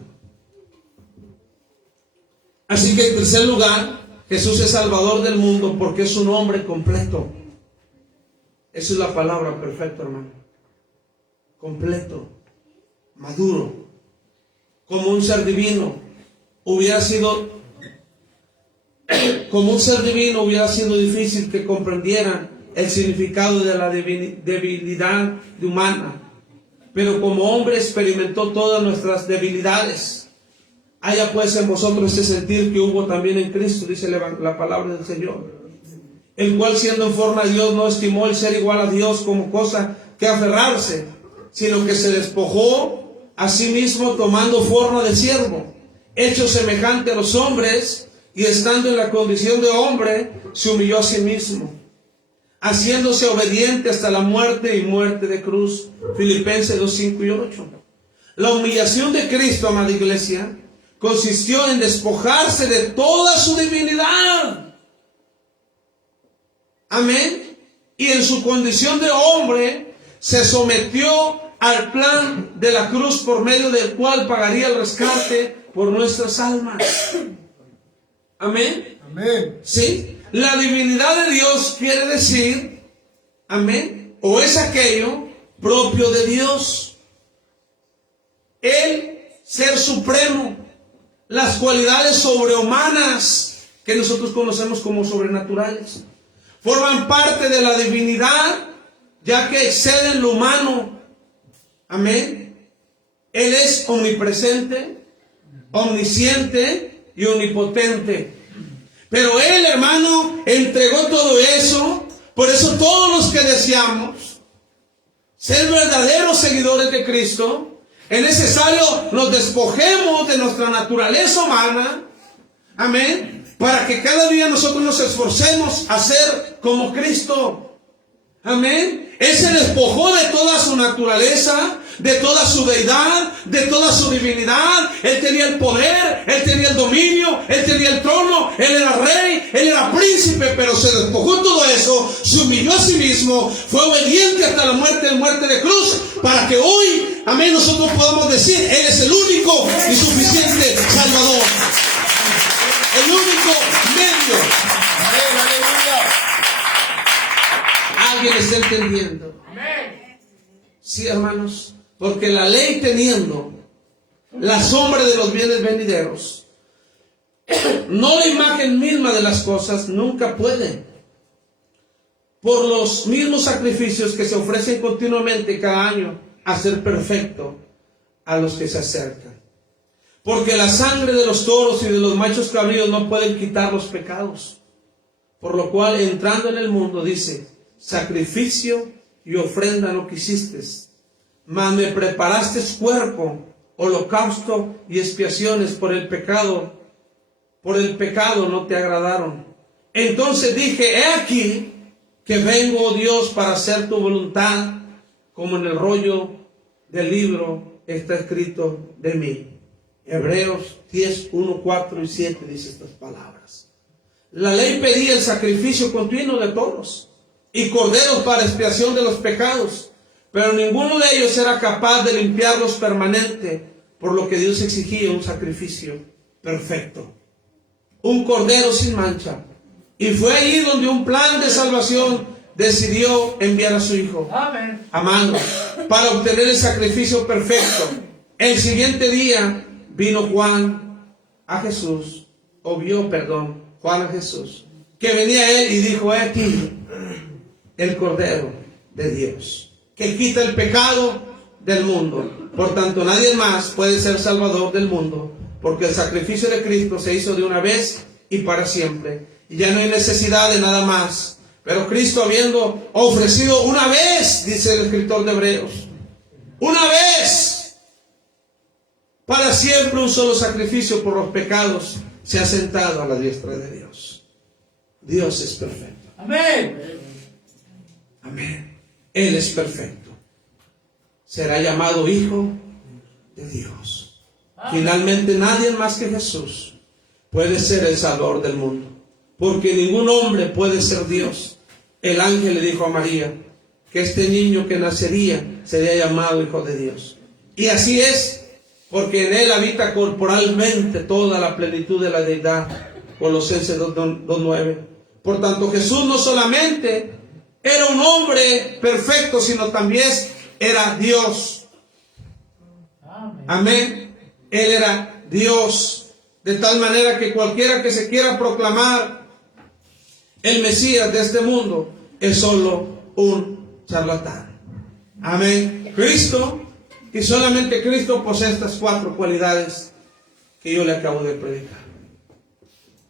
Así que en tercer lugar, Jesús es Salvador del mundo porque es un hombre completo. Esa es la palabra perfecta, hermano. Completo, maduro, como un ser divino. Hubiera sido difícil que comprendieran el significado de la debilidad humana. Pero como hombre experimentó todas nuestras debilidades. Haya pues en vosotros ese sentir que hubo también en Cristo, dice la palabra del Señor, el cual siendo en forma de Dios no estimó el ser igual a Dios como cosa que aferrarse, sino que se despojó a sí mismo tomando forma de siervo, hecho semejante a los hombres, y estando en la condición de hombre, se humilló a sí mismo, haciéndose obediente hasta la muerte y muerte de cruz. Filipenses 2, 5 y 8. La humillación de Cristo, amada iglesia, consistió en despojarse de toda su divinidad. Amén. y en su condición de hombre se sometió al plan de la cruz por medio del cual pagaría el rescate por nuestras almas. Amén. Amén. ¿Sí? La divinidad de Dios quiere decir, amén, o es aquello propio de Dios. El ser supremo, las cualidades sobrehumanas que nosotros conocemos como sobrenaturales, forman parte de la divinidad, ya que exceden lo humano. Amén. Él es omnipresente, omnisciente y omnipotente. Pero Él, hermano, entregó todo eso. Por eso todos los que deseamos ser verdaderos seguidores de Cristo, es necesario nos despojemos de nuestra naturaleza humana. Amén. Para que cada día nosotros nos esforcemos a ser como Cristo. Amén. Él se despojó de toda su naturaleza, de toda su deidad, de toda su divinidad. Él tenía el poder, Él tenía el dominio, Él tenía el trono, Él era rey, Él era príncipe, pero se despojó de todo eso, se humilló a sí mismo, fue obediente hasta la muerte de cruz, para que hoy, amén, nosotros podamos decir, Él es el único y suficiente Salvador. El único medio. Amén. Aleluya. ¿Alguien está entendiendo? Amén. Sí, hermanos, porque la ley teniendo la sombra de los bienes venideros, no la imagen misma de las cosas, nunca puede, por los mismos sacrificios que se ofrecen continuamente cada año, hacer perfecto a los que se acercan. Porque la sangre de los toros y de los machos cabríos no pueden quitar los pecados. Por lo cual, entrando en el mundo, dice, sacrificio y ofrenda no quisiste, mas me preparaste cuerpo, holocausto y expiaciones por el pecado no te agradaron. Entonces dije, he aquí que vengo, oh Dios, para hacer tu voluntad, como en el rollo del libro está escrito de mí. Hebreos 10, 1, 4 y 7 dice estas palabras. La ley pedía el sacrificio continuo de toros y corderos para expiación de los pecados, pero ninguno de ellos era capaz de limpiarlos permanente, por lo que Dios exigía un sacrificio perfecto, un cordero sin mancha. Y fue allí donde un plan de salvación decidió enviar a su Hijo, Amén. amado, para obtener el sacrificio perfecto. El siguiente día vino Juan a Jesús, Juan a Jesús, que venía a él y dijo, he aquí el Cordero de Dios, que quita el pecado del mundo. Por tanto, nadie más puede ser salvador del mundo, porque el sacrificio de Cristo se hizo de una vez y para siempre, y ya no hay necesidad de nada más. Pero Cristo, habiendo ofrecido una vez, dice el escritor de Hebreos, una vez, para siempre un solo sacrificio por los pecados, se ha sentado a la diestra de Dios. Dios es perfecto. Amén. Amén. Él es perfecto. Será llamado Hijo de Dios. Finalmente, nadie más que Jesús puede ser el Salvador del mundo, porque ningún hombre puede ser Dios. El ángel le dijo a María que este niño que nacería sería llamado Hijo de Dios. Y así es, porque en él habita corporalmente toda la plenitud de la deidad. Colosenses 2:9. Por tanto, Jesús no solamente era un hombre perfecto, sino también era Dios. Amén. Él era Dios, de tal manera que cualquiera que se quiera proclamar el Mesías de este mundo es solo un charlatán. Amén. Cristo, y solamente Cristo, posee estas 4 cualidades que yo le acabo de predicar.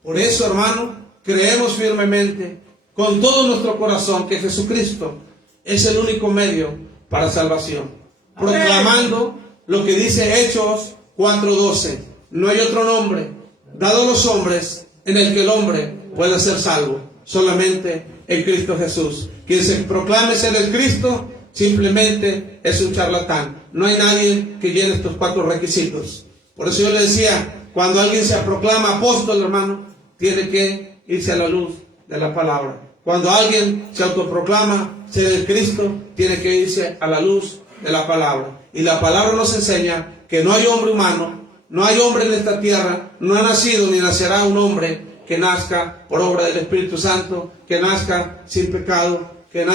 Por eso, hermano, creemos firmemente con todo nuestro corazón que Jesucristo es el único medio para salvación. Amén. Proclamando lo que dice Hechos 4:12. No hay otro nombre dado a los hombres en el que el hombre pueda ser salvo, solamente en Cristo Jesús. Quien se proclame ser el Cristo simplemente es un charlatán. No hay nadie que llene estos 4 requisitos. Por eso yo le decía, cuando alguien se proclama apóstol, hermano, tiene que irse a la luz de la palabra. Cuando alguien se autoproclama ser el Cristo, tiene que irse a la luz de la palabra. Y la palabra nos enseña que no hay hombre humano, no hay hombre en esta tierra, no ha nacido ni nacerá un hombre que nazca por obra del Espíritu Santo, que nazca sin pecado, que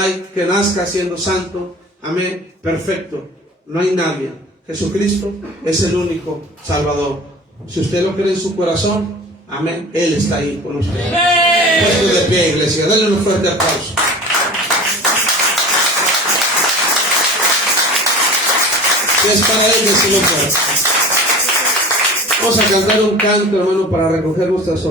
nazca siendo santo. Amén, perfecto. No hay nadie. Jesucristo es el único Salvador. Si usted lo cree en su corazón, amén, Él está ahí con usted. Puesto de pie, iglesia, denle un fuerte aplauso. Si es para Él, decimos fuerte. Vamos a cantar un canto, hermano, para recoger nuestras